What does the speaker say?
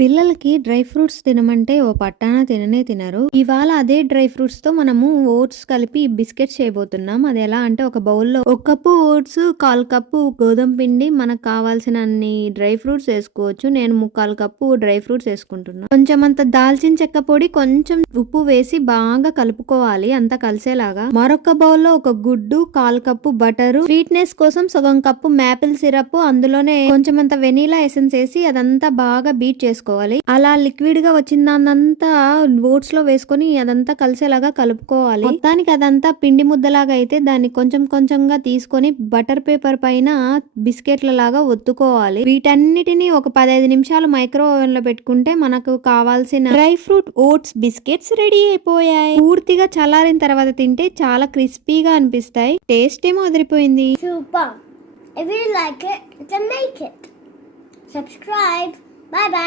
పిల్లలకి dry fruits తినమంటే ఓ పట్టాన తిననే తినరు. ఇవాళ అదే డ్రై ఫ్రూట్స్ తో మనము ఓట్స్ కలిపి బిస్కెట్స్ చేయబోతున్నాం. అది ఎలా అంటే ఒక బౌల్లో ఒక కప్పు ఓట్స్, 1/4 కప్పు గోధుమ పిండి, మనకు కావాల్సిన అన్ని డ్రై ఫ్రూట్స్ వేసుకోవచ్చు. నేను 3/4 కప్పు డ్రై ఫ్రూట్స్ వేసుకుంటున్నా. కొంచెం అంత దాల్చిన చెక్క పొడి, కొంచెం ఉప్పు వేసి బాగా కలుపుకోవాలి అంతా కలిసేలాగా. మరొక బౌల్లో ఒక గుడ్డు, 1/4 కప్పు బటరు, స్వీట్నెస్ కోసం సగం కప్పు మ్యాపిల్ సిరప్, అందులోనే కొంచెం అంత వెనీలా ఎసెన్స్ వేసి అదంతా బాగా బీట్ చేసుకోవాలి. అలా లిక్విడ్ గా వచ్చిన దాన్నంతా ఓట్స్ లో వేసుకొని అదంతా కలిసేలాగా కలుపుకోవాలి. మొత్తానికి అదంతా పిండి ముద్దలాగా అయితే దాన్ని కొంచెం కొంచెంగా తీసుకొని బటర్ పేపర్ పైన బిస్కెట్ల లాగా ఒత్తుకోవాలి. వీటన్నిటిని ఒక 15 నిమిషాలు మైక్రో ఓవెన్ లో పెట్టుకుంటే మనకు కావాల్సిన dry fruit oats biscuits ready అయిపోయాయి. పూర్తిగా చల్లారిన తర్వాత తింటే చాలా క్రిస్పీగా అనిపిస్తాయి. టేస్ట్ ఏమో అదిరిపోయింది. Super. If you like it, then make it. Subscribe. Bye bye.